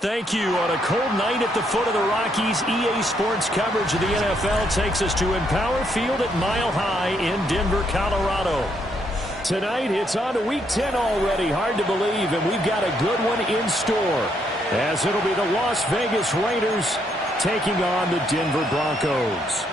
Thank you. On a cold night at the foot of the Rockies, EA Sports coverage of the NFL takes us to Empower Field at Mile High in Denver, Colorado. Tonight, it's on to Week 10 already. Hard to believe, and we've got a good one in store, as it'll be the Las Vegas Raiders taking on the Denver Broncos.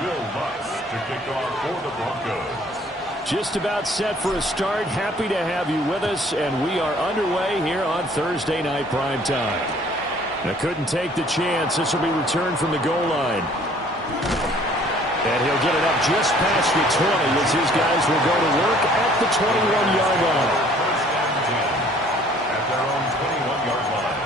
Will Lutz to kick off for the Broncos. Just about set for a start. Happy to have you with us, and we are underway here on Thursday Night Primetime. Now, couldn't take the chance. This will be returned from the goal line. And he'll get it up just past the 20 as his guys will go to work at the 21-yard line. First and 10 at their own 21-yard line.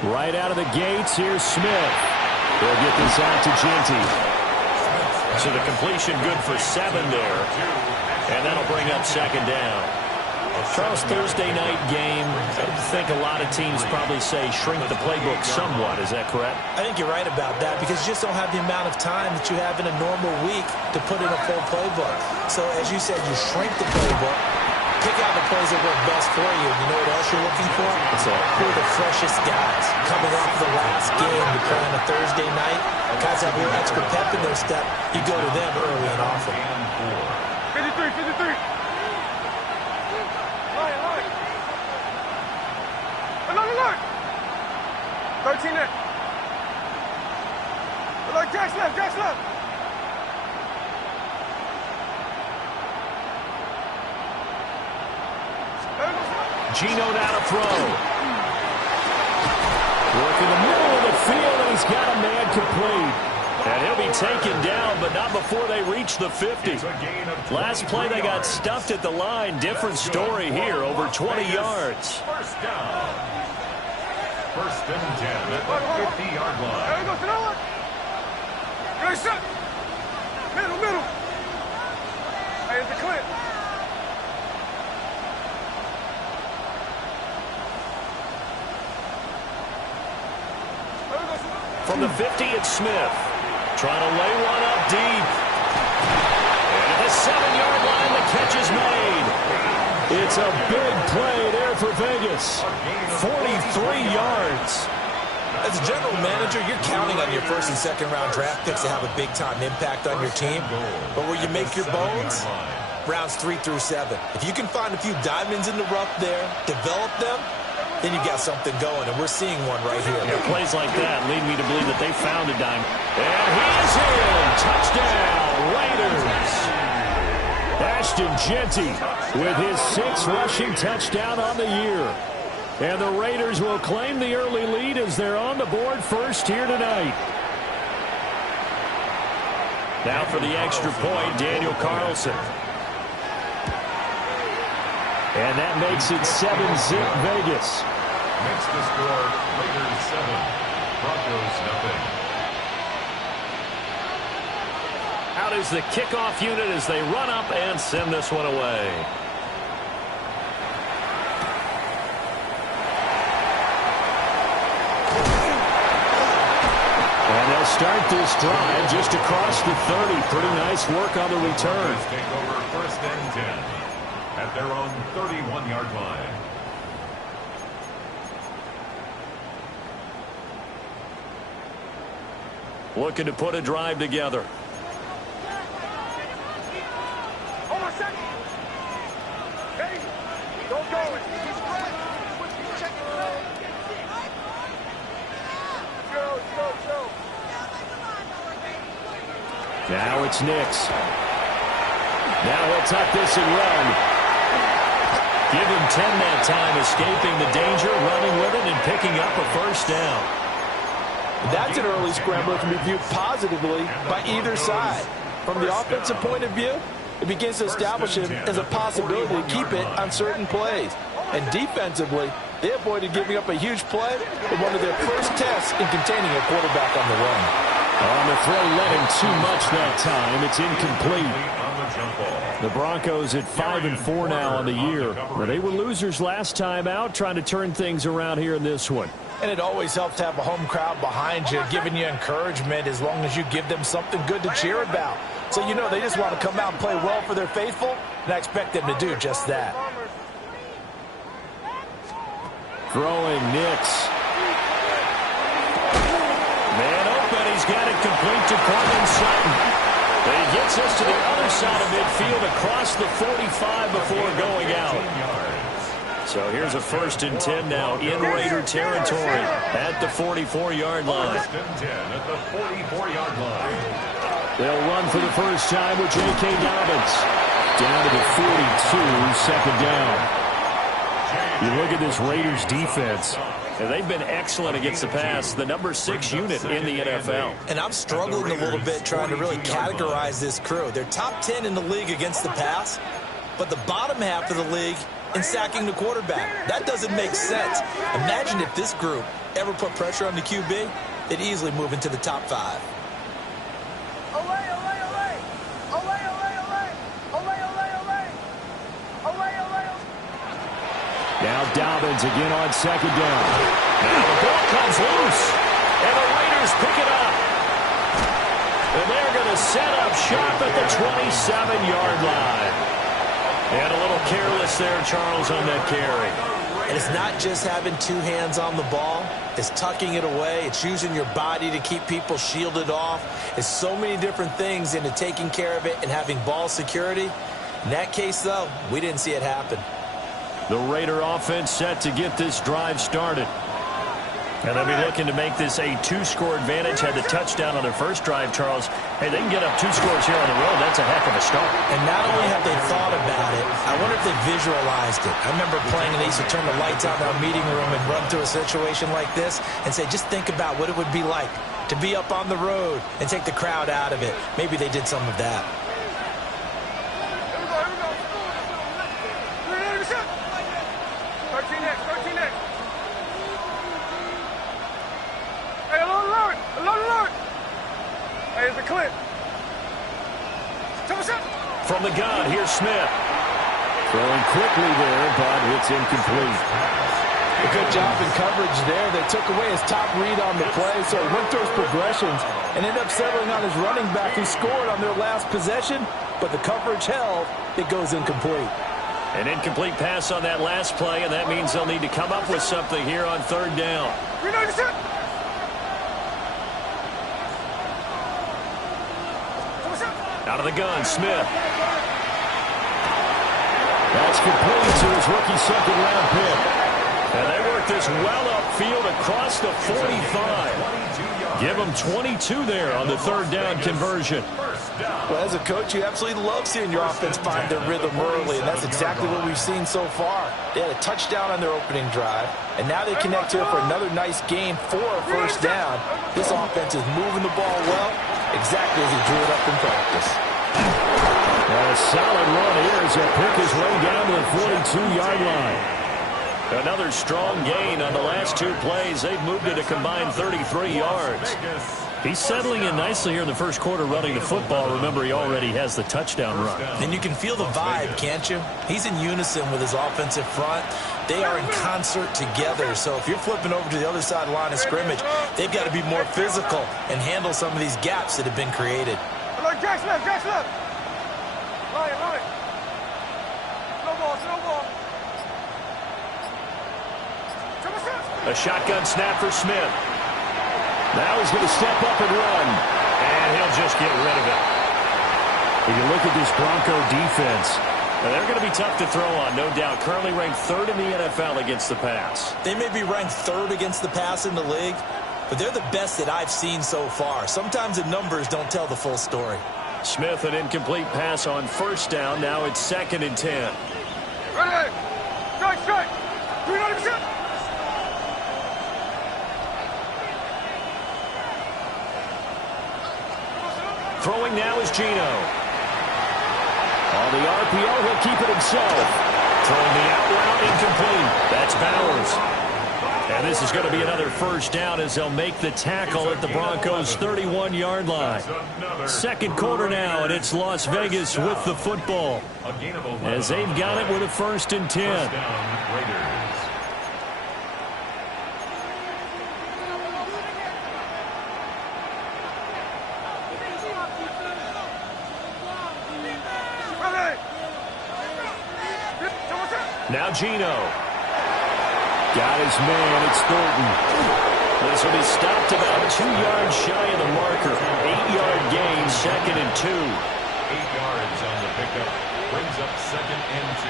Right out of the gates, here's Smith. They'll get this out to Genty. So the completion good for 7 there. And that'll bring up second down. Charles, Thursday night game, I think a lot of teams probably say shrink the playbook somewhat. Is that correct? I think you're right about that because you just don't have the amount of time that you have in a normal week to put in a full playbook. So as you said, you shrink the playbook. Pick out the plays that work best for you. And you know what else you're looking for? Who are the freshest guys coming off the last game to play on a Thursday night? Guys have a little extra pep in their step. You go to them early and often. 53. Look. 13 there. Look, Jack's left. Gino now to throw. Work in the middle of the field, and he's got a man complete. And he'll be taken down, but not before they reach the 50. Last play, they got stuffed at the line. Different story here, over 20 yards. First down. First and 10 at the 50-yard line. There we go, Finola. Good shot. Middle. Hey, it's the clip. From the 50, it's Smith. Trying to lay one up deep. And at the 7-yard line, the catch is made. It's a big play there for Vegas. 43 yards. As a general manager, you're counting on your first and second round draft picks to have a big-time impact on your team. But where you make your bones, rounds 3 through 7. If you can find a few diamonds in the rough there, develop them, then you got something going, and we're seeing one right here. Yeah, plays like that lead me to believe that they found a diamond. And he's in. Touchdown, Raiders. Ashton Jeanty with his 6th rushing touchdown on the year. And the Raiders will claim the early lead as they're on the board first here tonight. Now for the extra point, Daniel Carlson. And that makes it 7-zip Vegas. Makes the score Raiders 7, Broncos nothing. Out is the kickoff unit as they run up and send this one away. And they'll start this drive just across the 30. Pretty nice work on the return. Take over first and 10 at their own 31-yard line. Looking to put a drive together. Hold on a second. Hey, don't go. Go. Now it's Nix. Now he'll tuck this and run. Give him 10 that time, escaping the danger, running with it, and picking up a first down. That's an early scrambler that can be viewed positively by either side. From the offensive point of view, it begins to establish him as a possibility to keep it on certain plays. And defensively, they avoided giving up a huge play with one of their first tests in containing a quarterback on the run. On the throw, led him too much that time. It's incomplete. The Broncos at 5-4 now on the year. Well, they were losers last time out, trying to turn things around here in this one. And it always helps to have a home crowd behind you, giving you encouragement as long as you give them something good to cheer about. So you know they just want to come out and play well for their faithful, and I expect them to do just that. Throwing Nix. Man open, he's got it complete to Courtland Sutton. But he gets us to the other side of midfield across the 45 before going out. So here's a first and 10 now in Raider territory at the 44-yard line. First and 10 at the 44-yard line. They'll run for the first time with J.K. Dobbins. Down to the 42, second down. You look at this Raiders defense, and they've been excellent against the pass, the number 6 unit in the NFL. And I'm struggling a little bit trying to really categorize this crew. They're top 10 in the league against the pass, but the bottom half of the league in sacking the quarterback. That doesn't make sense. Imagine if this group ever put pressure on the QB, they'd easily move into the top 5. Now Dobbins again on second down. Now the ball comes loose, and the Raiders pick it up. And they're going to set up shop at the 27-yard line. And a little careless there, Charles, on that carry. And it's not just having 2 hands on the ball. It's tucking it away. It's using your body to keep people shielded off. It's so many different things into taking care of it and having ball security. In that case, though, we didn't see it happen. The Raider offense set to get this drive started. And they'll be looking to make this a 2-score advantage. Had the touchdown on their first drive, Charles. Hey, they can get up 2 scores here on the road. That's a heck of a start. And not only have they thought about it, I wonder if they visualized it. I remember playing and they used to turn the lights out in our meeting room and run through a situation like this and say, just think about what it would be like to be up on the road and take the crowd out of it. Maybe they did some of that. Here's the clip. From the gun, here's Smith. Throwing quickly there, but it's incomplete. A good job in coverage there. They took away his top read on the play, so he went through his progressions and ended up settling on his running back who scored on their last possession, but the coverage held. It goes incomplete. An incomplete pass on that last play, and that means they'll need to come up with something here on third down. Out of the gun, Smith. That's complete to his rookie second-round pick. And they work this well upfield across the 45. Give them 22 there on the third down conversion. Well, as a coach, you absolutely love seeing your offense find their rhythm early, and that's exactly what we've seen so far. They had a touchdown on their opening drive, and now they connect here for another nice game for a first down. This offense is moving the ball well, exactly as he drew it up in practice. And a solid run here as he'll pick his way down to the 42-yard line. Another strong gain on the last two plays. They've moved it a combined 33 yards. He's settling in nicely here in the first quarter running the football. Remember, he already has the touchdown run. And you can feel the vibe, can't you? He's in unison with his offensive front. They are in concert together. So if you're flipping over to the other side of the line of scrimmage, they've got to be more physical and handle some of these gaps that have been created. Jack's left, Jack's left. Line. Slow ball. A shotgun snap for Smith. Now he's going to step up and run. And he'll just get rid of it. If you look at this Bronco defense, they're going to be tough to throw on, no doubt. Currently ranked third in the NFL against the pass. They may be ranked third against the pass in the league, but they're the best that I've seen so far. Sometimes the numbers don't tell the full story. Smith, an incomplete pass on first down. Now it's 2nd and 10. Ready. Strike. 300%. Throwing now is Geno. On the RPO, he'll keep it himself. Throwing the out route, incomplete. That's Bowers. And this is going to be another first down as they'll make the tackle at the Broncos' 31-yard line. Second quarter now, and it's Las Vegas with the football, as they've got it with a 1st and 10. Now Geno. Got his man. It's Thornton. This will be stopped about 2 yards shy of the marker. 8-yard gain, 2nd and 2. 8 yards on the pickup. Brings up 2nd and 2.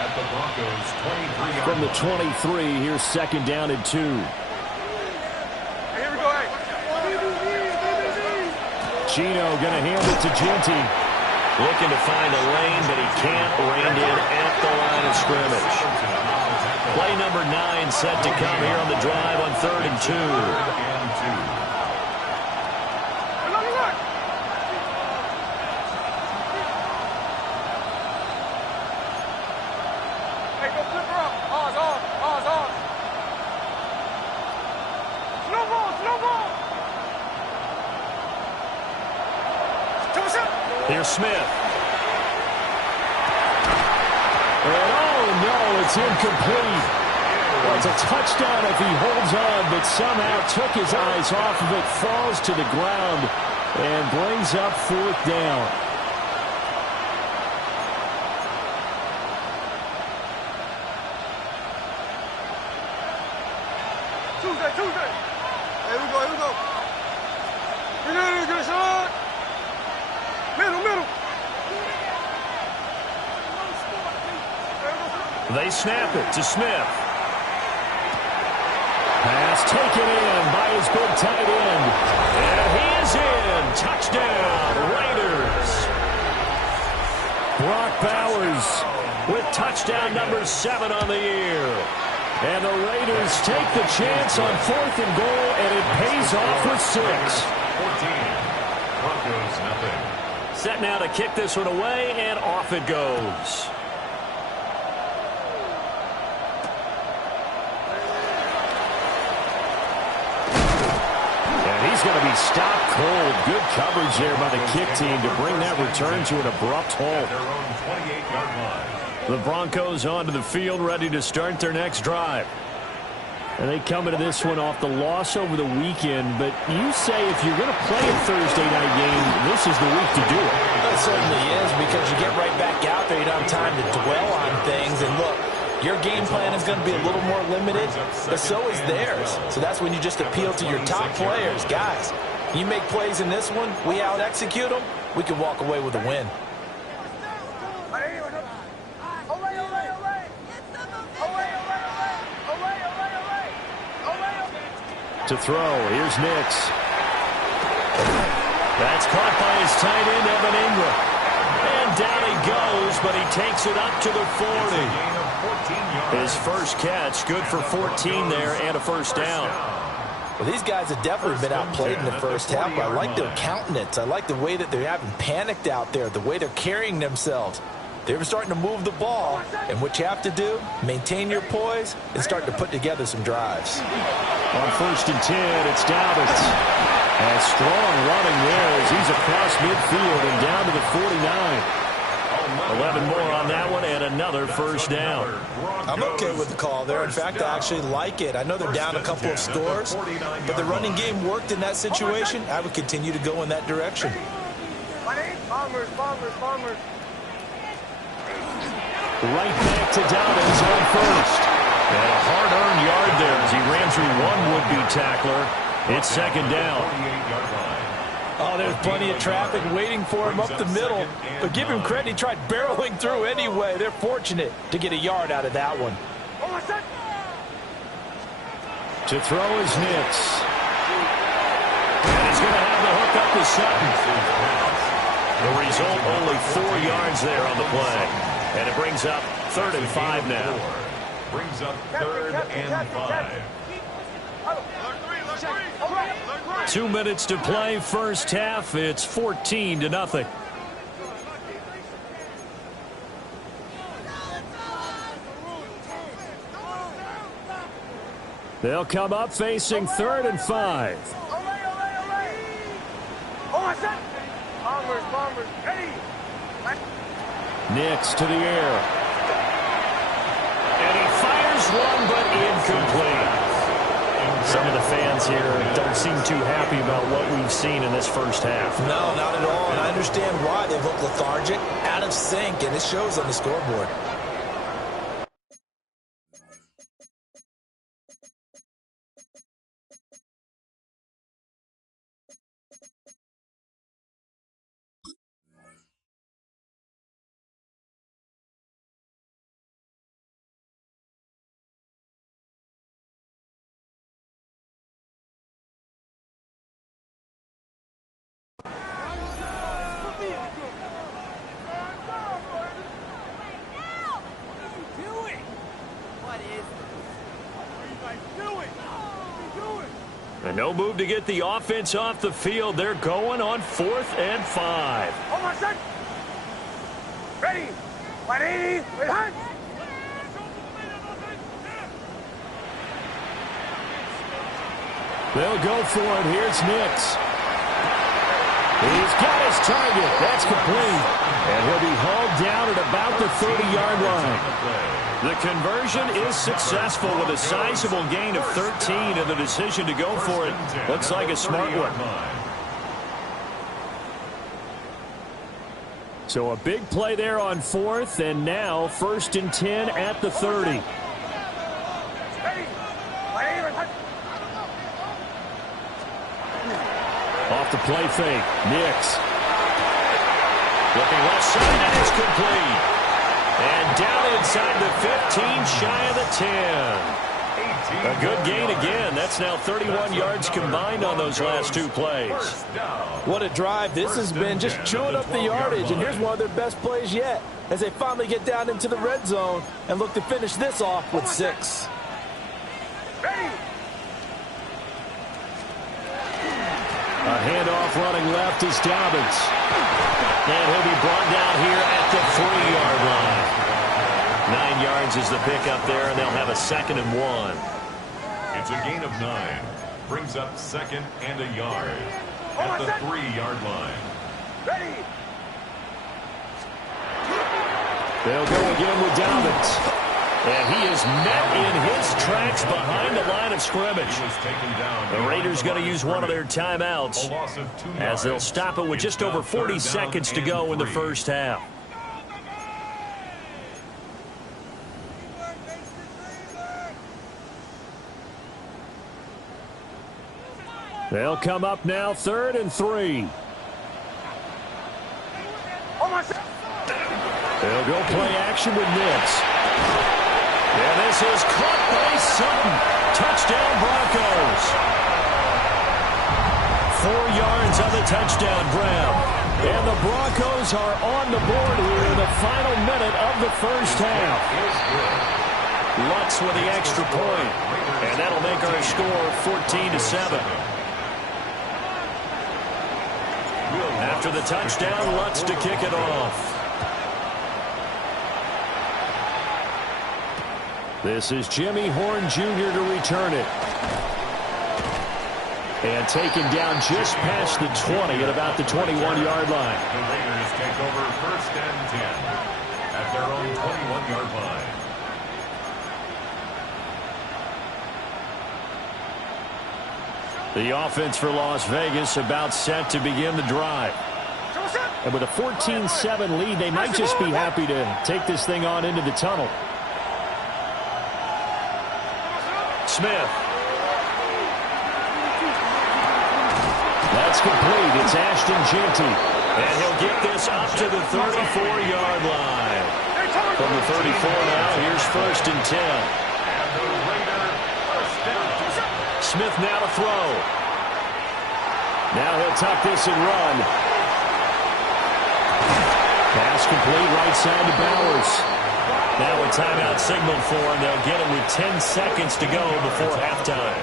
At the Broncos' 23-yard From the 23, here's 2nd down and 2. Here we go, hey. Geno going to hand it to Genty. Looking to find a lane, but he can't. Reined in at the line of scrimmage. Play number 9 set to come here on the drive on 3rd and 2. Hey, go flip her up. Oz. Slow ball. Here's Smith. And oh no, it's incomplete. Well, it's a touchdown if he holds on, but somehow took his eyes off of it, falls to the ground, and brings up 4th down. Tuesday. Here we go. Good shot. Middle. They snap it to Smith. Pass taken in by his big tight end. And he is in. Touchdown, Raiders. Brock Bowers with touchdown number 7 on the year. And the Raiders take the chance on 4th and goal, and it pays off with 6. 14. Broncos nothing. Set now to kick this one away, and off it goes. And he's going to be stopped cold. Good coverage there by the kick team to bring that return to an abrupt halt. Their own 28-yard line. The Broncos onto the field, ready to start their next drive. And they come into this one off the loss over the weekend. But you say if you're going to play a Thursday night game, this is the week to do it. It certainly is, because you get right back out there. You don't have time to dwell on things. And look, your game plan is going to be a little more limited, but so is theirs. So that's when you just appeal to your top players. Guys, you make plays in this one, we out-execute them, we can walk away with a win. To throw, here's Nix. That's caught by his tight end, Evan Ingram. And down he goes, but he takes it up to the 40. His first catch, good for 14 there and a first down. Well, these guys have definitely been outplayed in the first half, but I like their countenance. I like the way that they haven't panicked out there, the way they're carrying themselves. They're starting to move the ball, and what you have to do, maintain your poise and start to put together some drives. On 1st and 10, it's Dobbins. And strong running there as he's across midfield and down to the 49. 11 more on that one and another first down. I'm okay with the call there. In fact, I actually like it. I know they're down a couple of scores, but the running game worked in that situation. I would continue to go in that direction. Bombers. Right back to Dobbins on first. And a hard-earned yard there as he ran through one would-be tackler. It's second down. Oh, there's plenty of traffic waiting for him up the middle. But give him credit, he tried barreling through anyway. They're fortunate to get a yard out of that one. To throw is Nix. And he's going to have the hook up to Sutton. The result, only 4 yards there on the play. And it brings up 3rd and 5 now. Brings up 3rd and 5. 2 minutes to play, first half. It's 14-0. They'll come up facing 3rd and 5. Bombers, ready. Nix to the air. And he fires one, but incomplete. Some of the fans here don't seem too happy about what we've seen in this first half. No, not at all, and I understand why. They've looked lethargic, out of sync, and it shows on the scoreboard. And no move to get the offense off the field. They're going on 4th and 5. Ready. 180. Behind. They'll go for it. Here's Nix. He's got his target. That's complete. And he'll be hauled down at about the 30-yard line. The conversion is successful with a sizable gain of 13, and the decision to go for it looks like a smart one. So a big play there on 4th, and now 1st and 10 at the 30. Off the play fake, Nix. Looking left side, and it's complete. And down inside the 15, shy of the 10. A good gain again. That's now 31 yards combined on those last 2 plays. What a drive this has been, just chewing up the yardage. And here's one of their best plays yet as they finally get down into the red zone and look to finish this off with 6. A handoff running left is Dobbins. And he'll be brought down here at the 3-yard line. 9 yards is the pickup there, and they'll have a 2nd and 1. It's a gain of 9. Brings up 2nd and a yard. at the 3-yard line. Ready. They'll go again with Dobbins. And he is met in his tracks behind the line of scrimmage. The Raiders going to use one of their timeouts as they'll stop it with just over 40 seconds to go in the first half. They'll come up now 3rd and 3. They'll go play action with Nix. And this is caught by Sutton. Touchdown Broncos. 4 yards on the touchdown grab. And the Broncos are on the board here in the final minute of the first half. Lutz with the extra point. And that'll make our score 14-7. After the touchdown, Lutz to kick it off. This is Jimmy Horn Jr. to return it. And taken down just past the 20 at about the 21-yard line. The Raiders take over 1st and 10 at their own 21-yard line. The offense for Las Vegas about set to begin the drive. And with a 14-7 lead, they might just be happy to take this thing on into the tunnel. Smith. That's complete. It's Ashton Jeanty. And he'll get this up to the 34-yard line. From the 34 now, here's 1st and 10. And the Raider first down. Smith now to throw. Now he'll tuck this and run. Pass complete right side to Bowers. Now a timeout signaled for, and they'll get it with 10 seconds to go before halftime.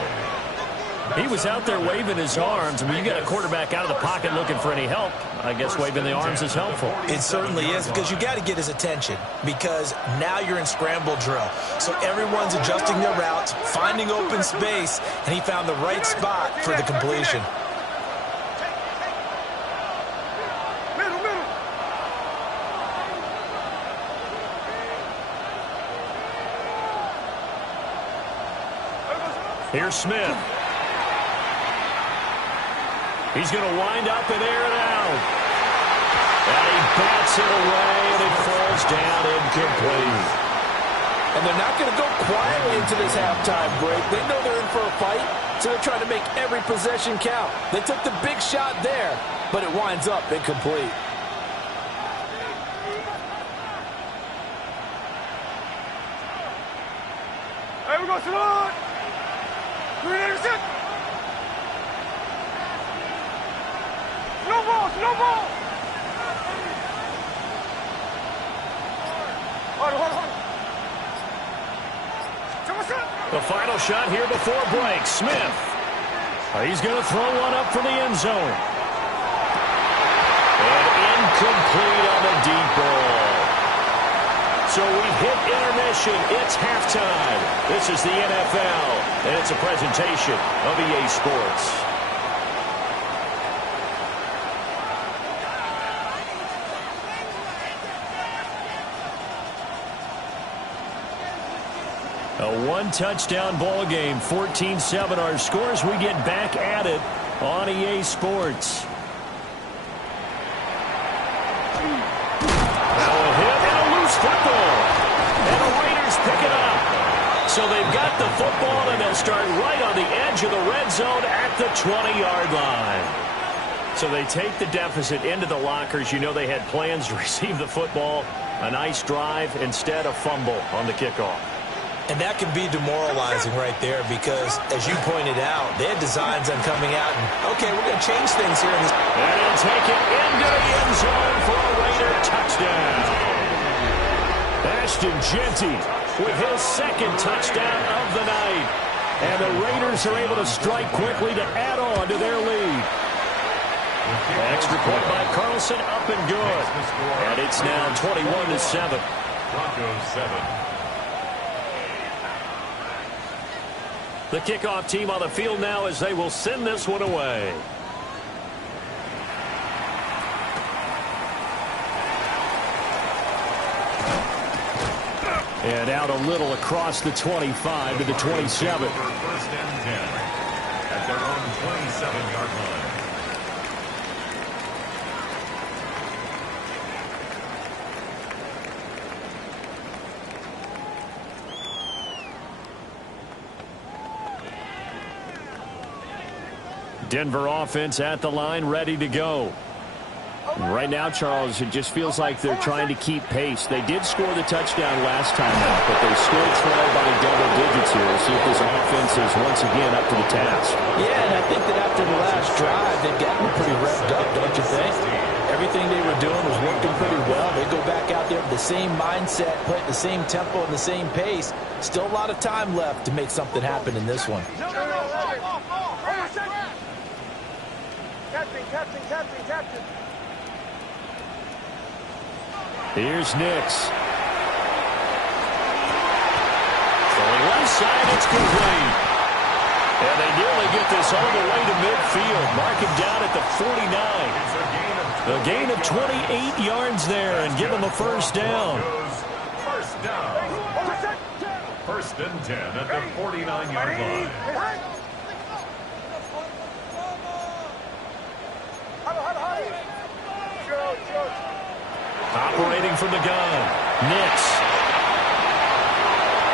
He was out there waving his arms. I mean, you got a quarterback out of the pocket looking for any help. I guess waving the arms is helpful. It certainly is, because you got to get his attention, because now you're in scramble drill. So everyone's adjusting their routes, finding open space, and he found the right spot for the completion. Here's Smith. He's going to wind up and air it out. And he bats it away, and it falls down incomplete. And they're not going to go quietly into this halftime break. They know they're in for a fight, so they're trying to make every possession count. They took the big shot there, but it winds up incomplete. Hey, we go to the no ball. The final shot here before break. Smith. He's going to throw one up for the end zone. And incomplete on the deep ball. So we hit intermission. It's halftime. This is the NFL, and it's a presentation of EA Sports. A one-touchdown ball game, 14-7 our scores. We get back at it on EA Sports. Now a hit and a loose football. And the Raiders pick it up. So they've got the football, and they'll start right on the edge of the red zone at the 20-yard line. So they take the deficit into the lockers. You know they had plans to receive the football. A nice drive, instead a fumble on the kickoff. And that can be demoralizing right there because, as you pointed out, they had designs on coming out and, okay, we're going to change things here. And he'll take it into the end zone for a Raider touchdown. Ashton Jeanty with his second touchdown of the night. And the Raiders are able to strike quickly to add on to their lead. Extra point by Carlson, up and good. And it's now 21-7. Broncos 7. The kickoff team on the field now as they will send this one away. And out a little across the 25 to the 27. First and 10 at their own 27-yard line. Denver offense at the line, ready to go. Right now, Charles, it just feels like they're trying to keep pace. They did score the touchdown last time out, but they still trail by double digits here. We'll see if this offense is once again up to the task. Yeah, and I think that after the last drive, they've gotten pretty revved up, don't you think? Everything they were doing was working pretty well. They go back out there with the same mindset, play at the same tempo and the same pace. Still a lot of time left to make something happen in this one. Captain. Here's Nix. Throwing left side, it's complete. And they nearly get this all the way to midfield. Mark him down at the 49. A gain of 28 yards there and give them a first down. First down. First and 10 at the 49-yard line. Operating from the gun, Nix.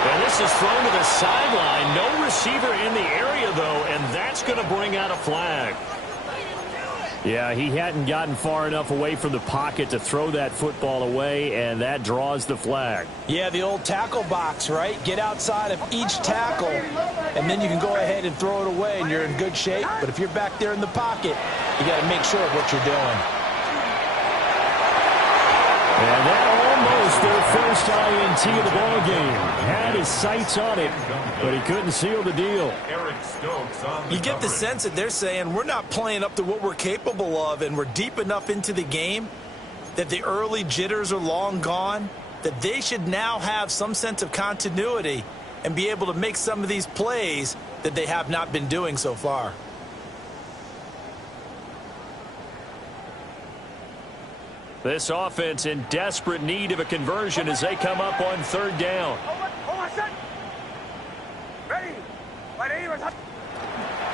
And this is thrown to the sideline. No receiver in the area, though, and that's going to bring out a flag. Yeah, he hadn't gotten far enough away from the pocket to throw that football away, and that draws the flag. Yeah, the old tackle box, right? Get outside of each tackle, and then you can go ahead and throw it away, and you're in good shape. But if you're back there in the pocket, you got to make sure of what you're doing. And that almost their first INT of the ball game. Had his sights on it, but he couldn't seal the deal. You get the sense that they're saying we're not playing up to what we're capable of, and we're deep enough into the game that the early jitters are long gone, that they should now have some sense of continuity and be able to make some of these plays that they have not been doing so far. This offense in desperate need of a conversion as they come up on third down.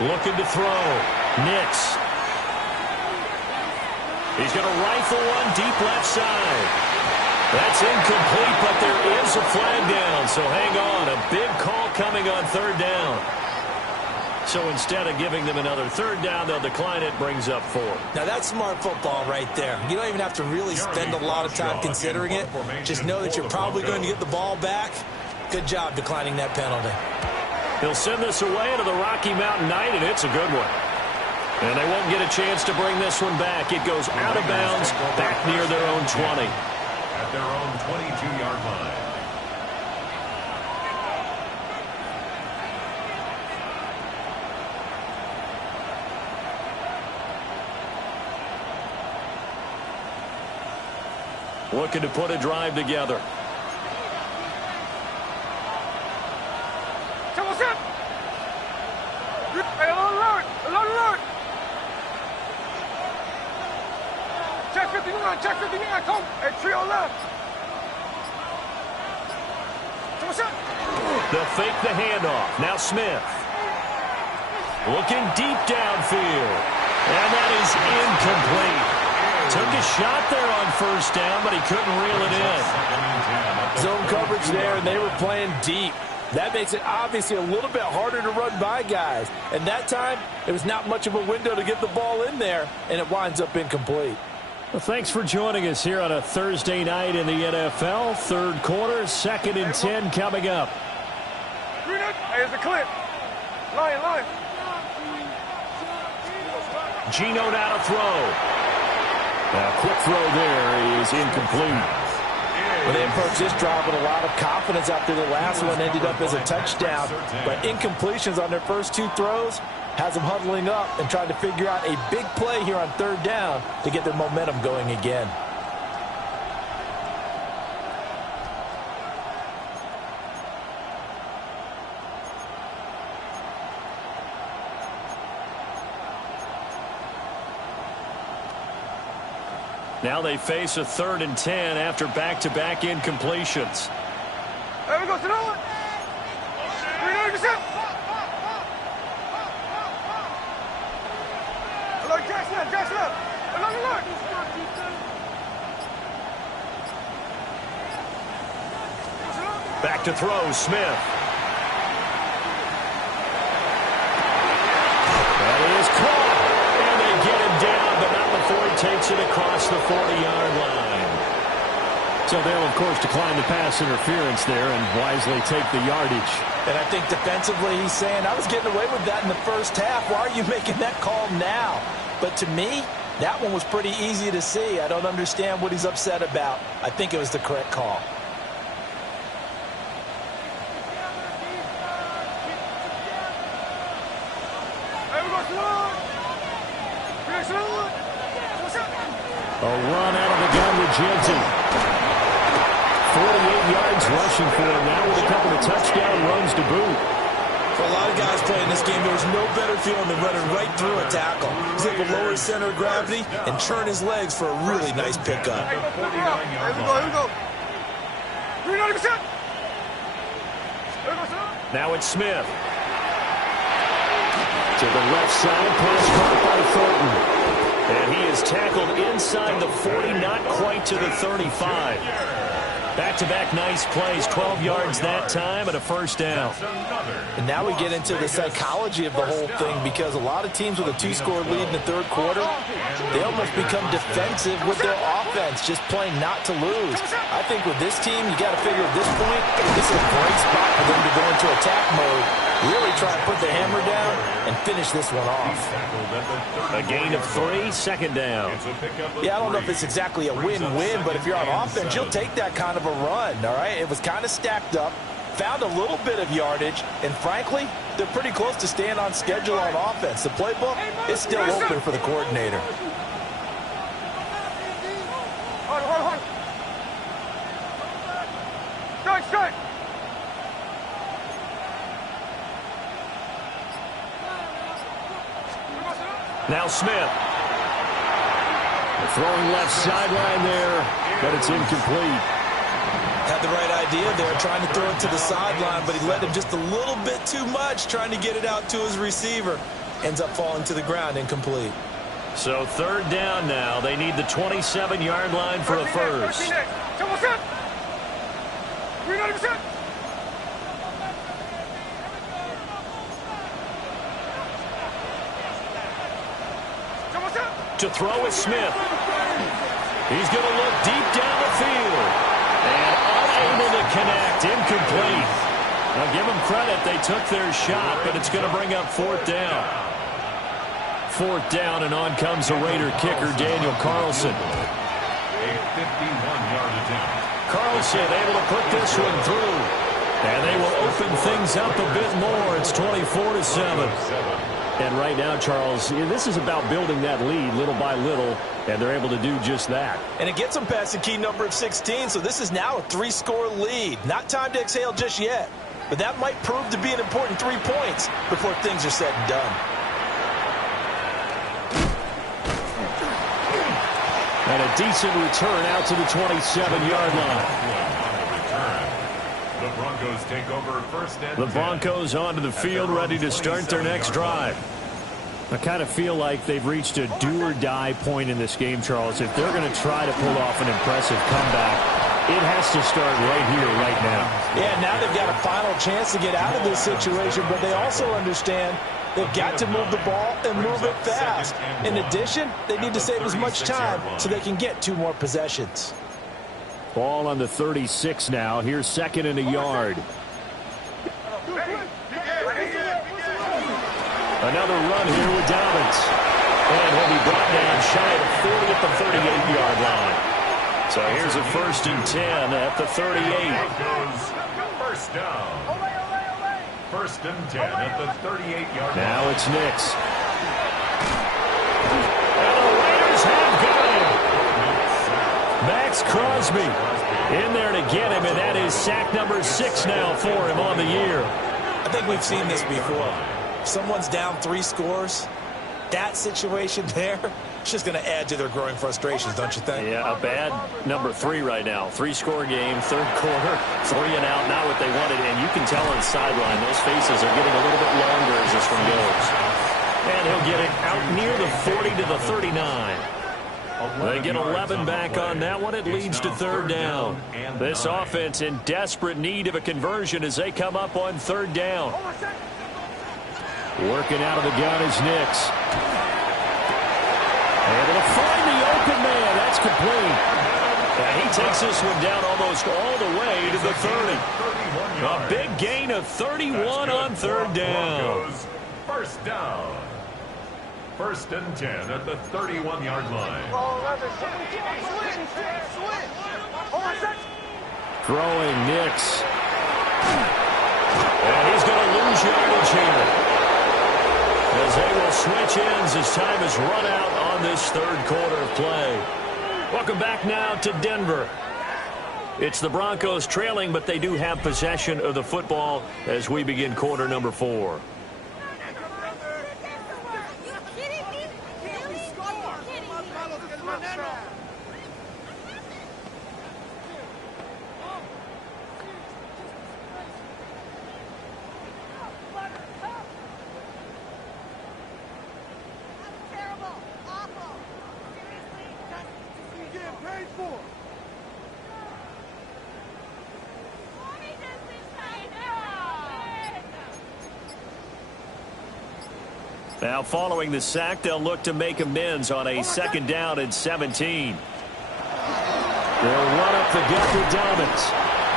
Looking to throw. Nix. He's going to rifle one deep left side. That's incomplete, but there is a flag down, so hang on. A big call coming on third down. So instead of giving them another third down, they'll decline it, brings up 4. Now that's smart football right there. You don't even have to really spend a lot of time considering it. Just know that you're probably going to get the ball back. Good job declining that penalty. He'll send this away to the Rocky Mountain Night, and it's a good one. And they won't get a chance to bring this one back. It goes out of bounds back near their own 20. At their own 22-yard line. Looking to put a drive together. Check 59, come. Hey, trio left. They'll fake the handoff. Now Smith. Looking deep downfield. And that is incomplete. Took a shot there on first down, but he couldn't reel it in. Zone coverage there, and they were playing deep. That makes it obviously a little bit harder to run by guys. And that time, there was not much of a window to get the ball in there, and it winds up incomplete. Well, thanks for joining us here on a Thursday night in the NFL. Third quarter, 2nd and 10 coming up. Hey, it's a clip. Line. Geno now to throw. A quick throw there is incomplete. Well, they approached this drive with a lot of confidence after the last one ended up as a touchdown. But incompletions on their first 2 throws has them huddling up and trying to figure out a big play here on third down to get their momentum going again. Now they face a 3rd and 10 after back-to-back incompletions. There we go, sit down. 390%. Look, Jackson up. Look. Back to throw, Smith. That is caught. And they get him down, but not before he takes it across the 40-yard line. So they'll, of course, decline the pass interference there and wisely take the yardage. And I think defensively he's saying, I was getting away with that in the first half. Why are you making that call now? But to me, that one was pretty easy to see. I don't understand what he's upset about. I think it was the correct call. A run out of the gun to Jensen. 48 yards rushing for him now with a couple of touchdown runs to boot. For a lot of guys playing this game, there was no better feeling than running right through a tackle. He's able to lower his center of gravity and turn his legs for a really nice pickup. Here we go. 390%. Now it's Smith. To the left side, pass caught by Thornton. And he is tackled inside the 40, not quite to the 35. Back-to-back nice plays, 12 yards that time and a first down. And now we get into the psychology of the whole thing, because a lot of teams with a two-score lead in the third quarter, they almost become defensive with their offense, just playing not to lose. I think with this team, you got to figure at this point, this is a great spot for them to go into attack mode, really try to put the hammer down and finish this one off. A gain of 3, second down. Yeah, I don't know if it's exactly a win-win, but if you're on offense, you'll take that kind of a run, all right? It was kind of stacked up, found a little bit of yardage, and frankly, they're pretty close to staying on schedule on offense. The playbook is still open for the coordinator. Hold. Strike. Now Smith. Throwing left sideline there, but it's incomplete. Had the right idea there, trying to throw it to the sideline, but he let him just a little bit too much, trying to get it out to his receiver. Ends up falling to the ground, incomplete. So third down now. They need the 27-yard line for a first. 390%. To throw is Smith. He's going to look deep down the field. And unable to connect. Incomplete. Now give them credit. They took their shot, but it's going to bring up fourth down. Fourth down, and on comes the Raider kicker, Daniel Carlson. A 51-yard attempt. Carlson able to put this one through. And they will open things up a bit more. It's 24-7. And right now, Charles, this is about building that lead little by little, and they're able to do just that. And it gets them past the key number of 16, so this is now a 3-score lead. Not time to exhale just yet, but that might prove to be an important 3 points before things are said and done. And a decent return out to the 27-yard line. The Broncos take over first and 10. The Broncos onto the field, ready to start their next drive. I kind of feel like they've reached a do-or-die point in this game, Charles. If they're going to try to pull off an impressive comeback, it has to start right here, right now. Yeah, now they've got a final chance to get out of this situation, but they also understand they've got to move the ball and move it fast. In addition, they need to save as much time so they can get 2 more possessions. Ball on the 36 now. Here's second and a yard. Another run here with Dobbins. And he'll be brought down shy of 40 at the 38-yard line. So here's a first and 10 at the 38. First down. First and 10 at the 38-yard line. Now it's Nix. And the Raiders have got him. Max Crosby in there to get him, and that is sack number 6 now for him on the year. I think we've seen this before. Someone's down 3 scores. That situation there, It's just going to add to their growing frustrations, don't you think? Yeah, a bad number 3 right now. 3-score game, third quarter, 3 and out, not what they wanted. And you can tell on the sideline, those faces are getting a little bit longer as this one goes. And he'll get it out near the 40 to the 39. They get 11 back on that one. It leads to third down. This offense in desperate need of a conversion as they come up on third down. Working out of the gun is Nix. Able to find the open man. That's complete. And he takes this one down almost all the way to the 30. A big gain of 31 on third down. First down. First and 10 at the 31-yard line. Throwing Nix. And he's going to lose yardage here, as they will switch ends as time is run out on this third quarter of play. Welcome back now to Denver. It's the Broncos trailing, but they do have possession of the football as we begin quarter number 4. Now following the sack, they'll look to make amends on a second down and 17. They'll run up the gut with Dobbins.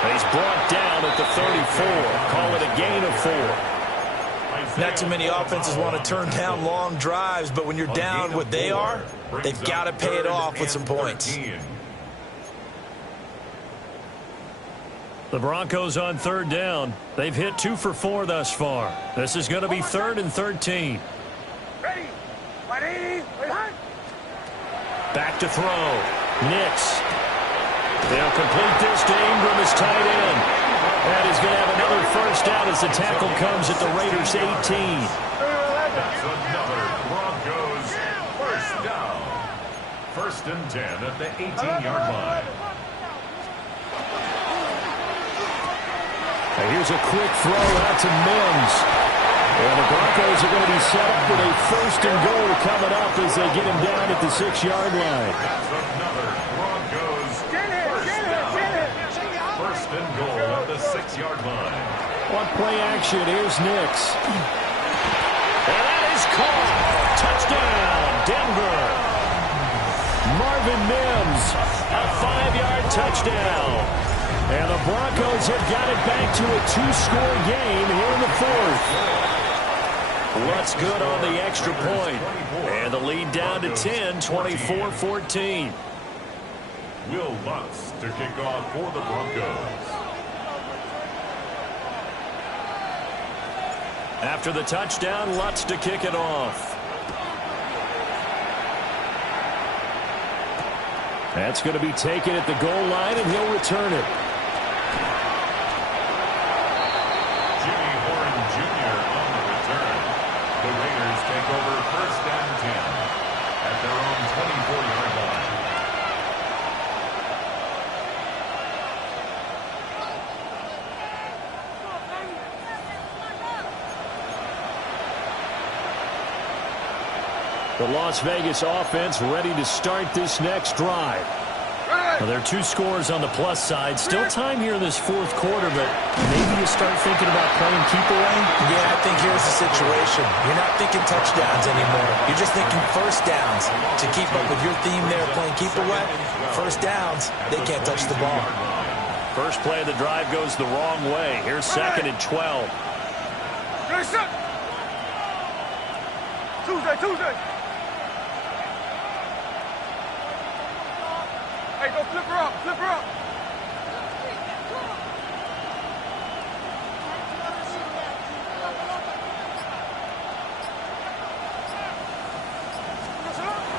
He's brought down at the 34. Call it a gain of 4. Not too many offenses want to turn down long drives, but when you're down what they are, they've got to pay it off with some points. The Broncos on third down. They've hit 2 for 4 thus far. This is going to be 3rd and 13. Back to throw. Nix. They'll complete this to Ingram as tight end. And he's going to have another first down as the tackle comes at the Raiders' 18. That's another Broncos first down. First and 10 at the 18-yard line. And here's a quick throw out to Mims. And the Broncos are going to be set up with a first and goal coming up as they get him down at the 6-yard line. That's another Broncos first down. First and goal at the 6-yard line. On play action, here's Nix. And that is caught. Touchdown, Denver. Marvin Mims, a 5-yard touchdown. And the Broncos have got it back to a 2-score game here in the 4th. What's good on the extra point? And the lead down to 10, 24-14. Will Lutz to kick off for the Broncos. After the touchdown, Lutz to kick it off. That's going to be taken at the goal line, and he'll return it. The Raiders take over first and 10 at their own 24-yard line. The Las Vegas offense ready to start this next drive. Well, there are 2 scores on the plus side. Still time here in this 4th quarter, but maybe you start thinking about playing keep away? Yeah, I think here's the situation. You're not thinking touchdowns anymore. You're just thinking first downs. To keep up with your theme there, playing keep away, first downs, they can't touch the ball. First play of the drive goes the wrong way. Here's 2nd and 12. Tuesday. Hey, go flip her up.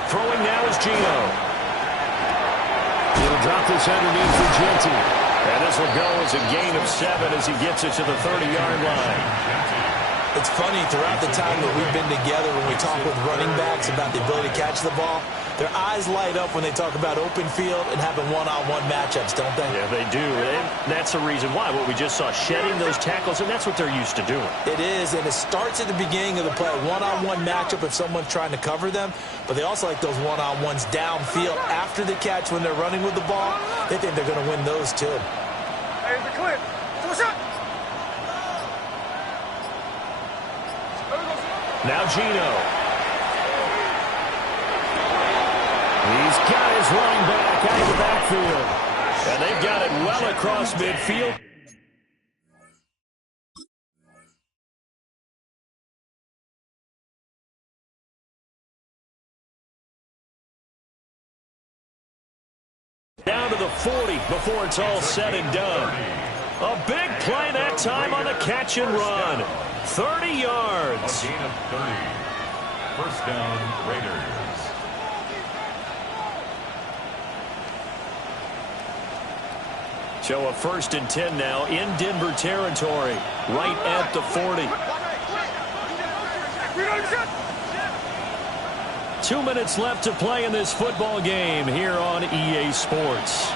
Throwing now is Gino. He'll drop this underneath for Genty. And this will go as a gain of 7 as he gets it to the 30-yard line. It's funny, throughout the time that we've been together, when we talk with running backs about the ability to catch the ball, their eyes light up when they talk about open field and having one-on-one matchups, don't they? Yeah, they do. And that's the reason why. What we just saw, shedding those tackles, and that's what they're used to doing. It is, and it starts at the beginning of the play. One-on-one matchup if someone's trying to cover them, but they also like those one-on-ones downfield after the catch when they're running with the ball. They think they're going to win those, too. Hey, the clip. What's up? Now Gino. He's got his running back out of the backfield. And they've got it well across midfield. Down to the 40 before it's all said and done. A big play that time on the catch and run. 30 yards. A gain of 30. First down, Raiders. So a 1st and 10 now in Denver territory, right at the 40. 2 minutes left to play in this football game here on EA Sports.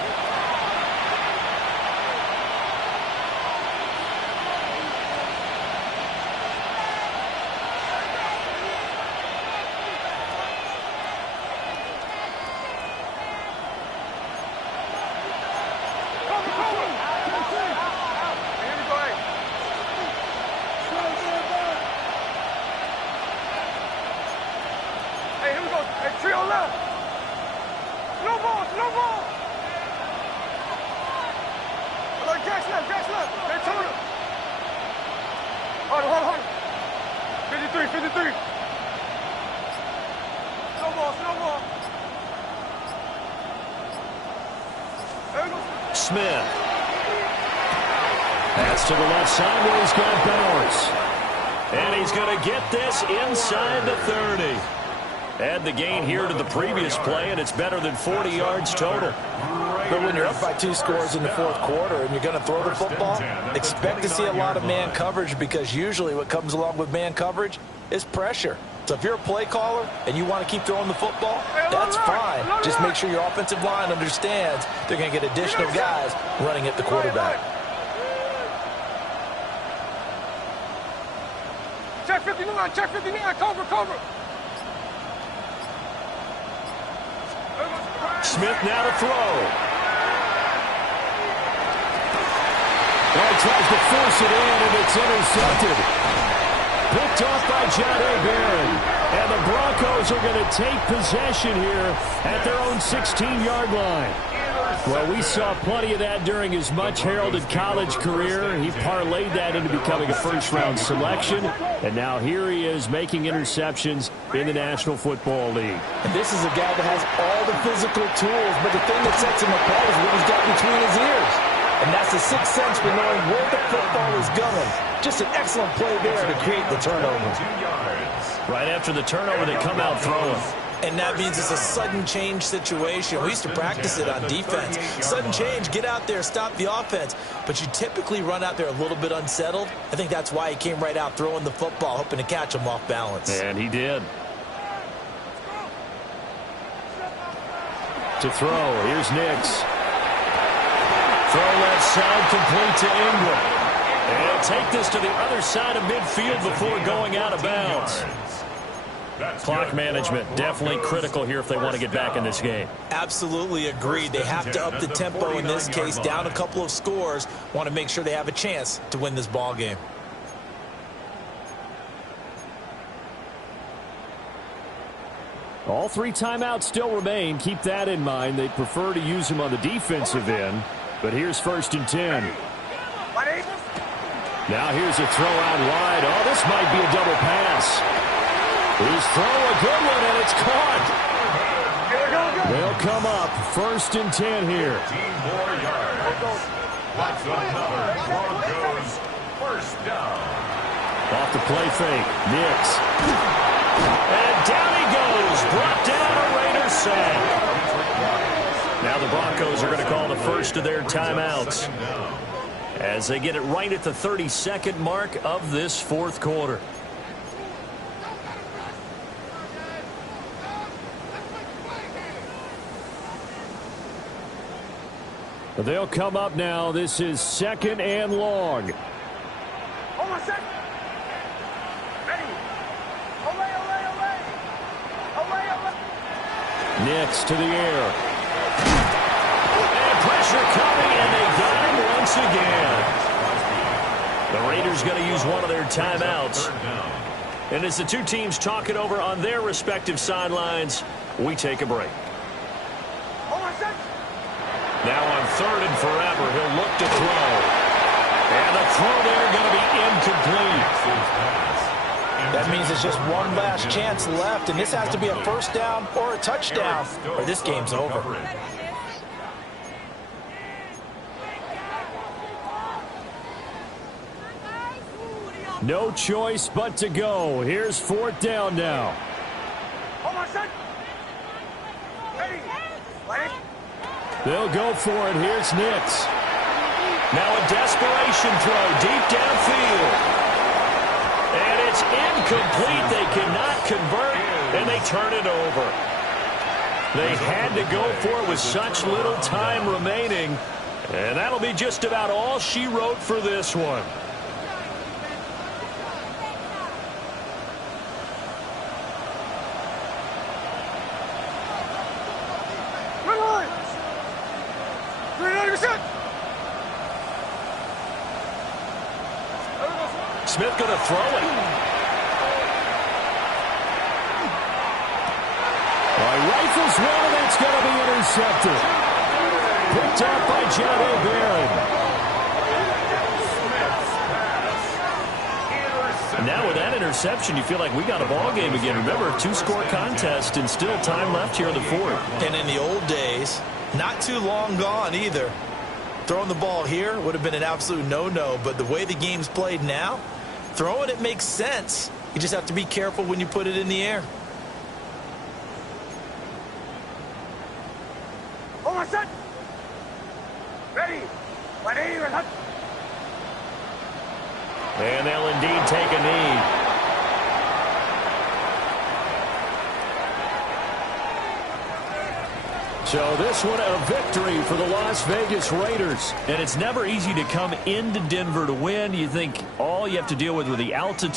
Smith. That's to the left side where he's got Bowers. And he's going to get this inside the 30. Add the gain here to the previous play, and it's better than 40 yards total. But when you're up by 2 scores in the 4th quarter and you're going to throw the football, expect to see a lot of man coverage, because usually what comes along with man coverage is pressure. So if you're a play caller and you want to keep throwing the football, that's fine. Just make sure your offensive line understands they're going to get additional guys running at the quarterback. Check 59, check 59, cover. Smith now to throw. Well, he tries to force it in, and it's intercepted. Picked off by John A. Barron. And the Broncos are going to take possession here at their own 16-yard line. Well, we saw plenty of that during his much-heralded college career. He parlayed that into becoming a first-round selection. And now here he is making interceptions in the National Football League. And this is a guy that has all the physical tools, but the thing that sets him apart is what he's got between his ears. And that's the sixth sense for knowing where the football is going. Just an excellent play there to create the turnover. 2 yards. Right after the turnover, they come out throwing. And that means it's a sudden change situation. We used to practice it on defense. Sudden change, get out there, stop the offense. But you typically run out there a little bit unsettled. I think that's why he came right out throwing the football, hoping to catch him off balance. And he did. To throw, here's Nix. Throw left side, complete to Ingram. And he'll take this to the other side of midfield before going out of bounds. Clock management, definitely critical here if they want to get back in this game. Absolutely agreed. They have to up the tempo in this case, down a couple of scores. Want to make sure they have a chance to win this ball game. All 3 timeouts still remain. Keep that in mind. They prefer to use them on the defensive end. But here's 1st and 10. Now here's a throw out wide. Oh, this might be a double pass. His throw, a good one, and it's caught. They'll come up 1st and 10 here. 15 more yards. That's another Broncos first down. Off the play fake. Nix. And down he goes. Brought down a Raider sack. Now the Broncos are going to call the first of their timeouts as they get it right at the 32nd mark of this 4th quarter. They'll come up now. This is 2nd and long. Hold on a second. Ready. Olay, olay, olay. Olay, olay. Nix to the air. And pressure coming, and they got him once again. The Raiders going to use one of their timeouts. And as the two teams talk it over on their respective sidelines, we take a break. Hold on a second. Now on 3rd and forever, he'll look to throw. And the throw there going to be incomplete. That means it's just one last chance left, and this has to be a first down or a touchdown, or this game's over. No choice but to go. Here's 4th down now. Hold on a second. Ready. Ready. They'll go for it. Here's Nix. Now a desperation throw deep downfield. And it's incomplete. They cannot convert, and they turn it over. They had to go for it with such little time remaining. And that'll be just about all she wrote for this one. Smith going to throw it. Rifles one, and it's going to be intercepted. Picked up by Johnny Barron. And now with that interception, you feel like we got a ball game again. Remember, 2-score contest and still time left here in the 4th. And in the old days, not too long gone either. Throwing the ball here would have been an absolute no-no, but the way the game's played now, throwing it makes sense. You just have to be careful when you put it in the air. Hold on, set. Ready. Ready. Ready. And they'll indeed take a knee. So this one a victory for the Las Vegas Raiders. And it's never easy to come into Denver to win. You think all you have to deal with the altitude.